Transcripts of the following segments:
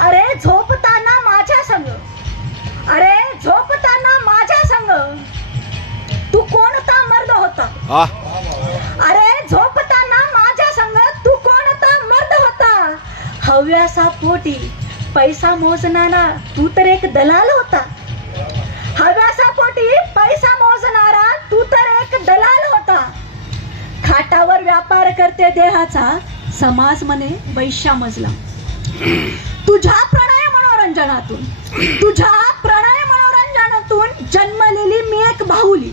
अरे झोपताना माझ्या संग, अरे झोपताना माझ्या संग तू कोणता मर्द होता? अरे झोपताना माझ्या संग तू कोणता मर्द होता? हव्यासा पोटी पैसा मोजणारा तू तर एक दलाल होता. हव्यासा पोटी पैसा मोजणारा तू तर एक दलाल होता. खाटावर व्यापार करते देहाचा समाज मने वैश्या मजला. तुझ्या प्रणय मनोरंजनातून, तुझ्या प्रणय मनोरंजनातून जन्मलेली मी एक बाहुली.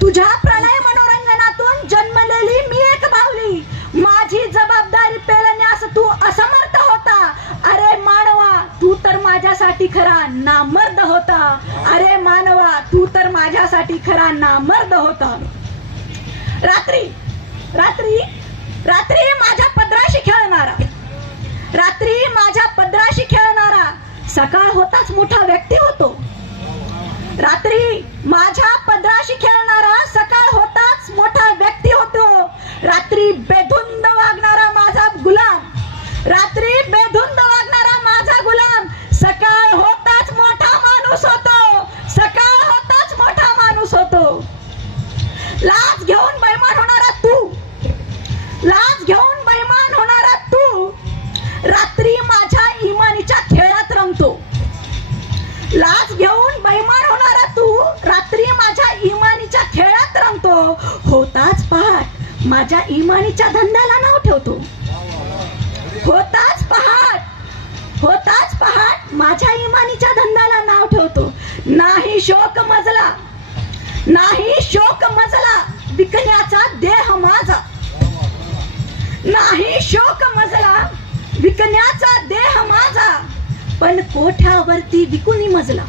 तुझ्या प्रणय मनोरंजनातून जन्मलेली मी एक बाहुली. माझी जबाबदारी पेलण्यास तू असमर्थ होता. अरे मानवा तू तर माझ्यासाठी खरा नामर्द होता. अरे मानवा तू तर माझ्यासाठी खरा नामर्द होता. रात्री रात्री रात्री माझ्या पदराशी खेळणारा, रात्री माझ्या पदराशी खेळणारा सकाळ होताच मोठा व्यक्ती होतो. रात्री माझ्या पदराशी खेळणारा सकाळ होताच मोठा व्यक्ती होतो. रात्री बेधुंद वागणारा माझा गुलाम, रात्री बेधुंद वागणारा माझा गुलाम सकाळ होताच मोठा माणूस होतो. सकाळ होताच मोठा माणूस होतो. लाज घेऊन बैमान होणारा तू, लाज घेऊन बैमान होणारा तू रात्री माझ्या इमानीच्या खेळात रंगतो. लाज घेऊन बैमान होणारा तू रात्री माझ्या इमानीच्या खेळात रंगतो. होताच पहाट माझ्या इमानीच्या धंद्याला नाव ठेवतो. होताच पहाट, होताच पहाट माझ्या इमानीच्या धंद्याला नाव ठेवतो. नाही शोक मजला, नाही शोक मजला विकण्याचा देह माझा. नाही शोक मजला विकण्याचा देह माझा. पण कोठ्यावरती विकून मजला,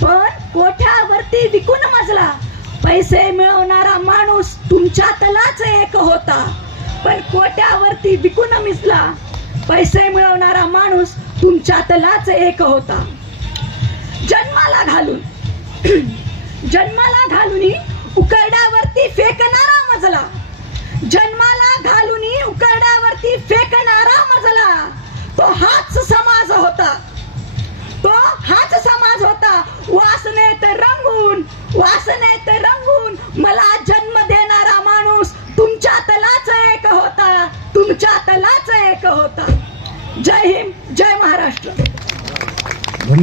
पण कोठ्यावरती विकून मजला. पैसे मिळवणारा माणूस तुमच्यातलाच एक होता. पण कोठ्यावरती विकून मिसला. पैसे मिळवणारा माणूस तुमच्यातलाच एक होता. जन्माला घालून, जन्माला घालून उकरड्यावरती फेकणारा मजला. जन्माला घालून उकरड्यावरती फेकणारा मजला. तो हाच समाज होता, तो हाच समाज होता. वासनेत रंगून, वासनेत रंगून मला जन्म देणारा माणूस तुमच्यातलाच एक होता. तुमच्यातलाच एक होता. जय हिंद, जय महाराष्ट्र.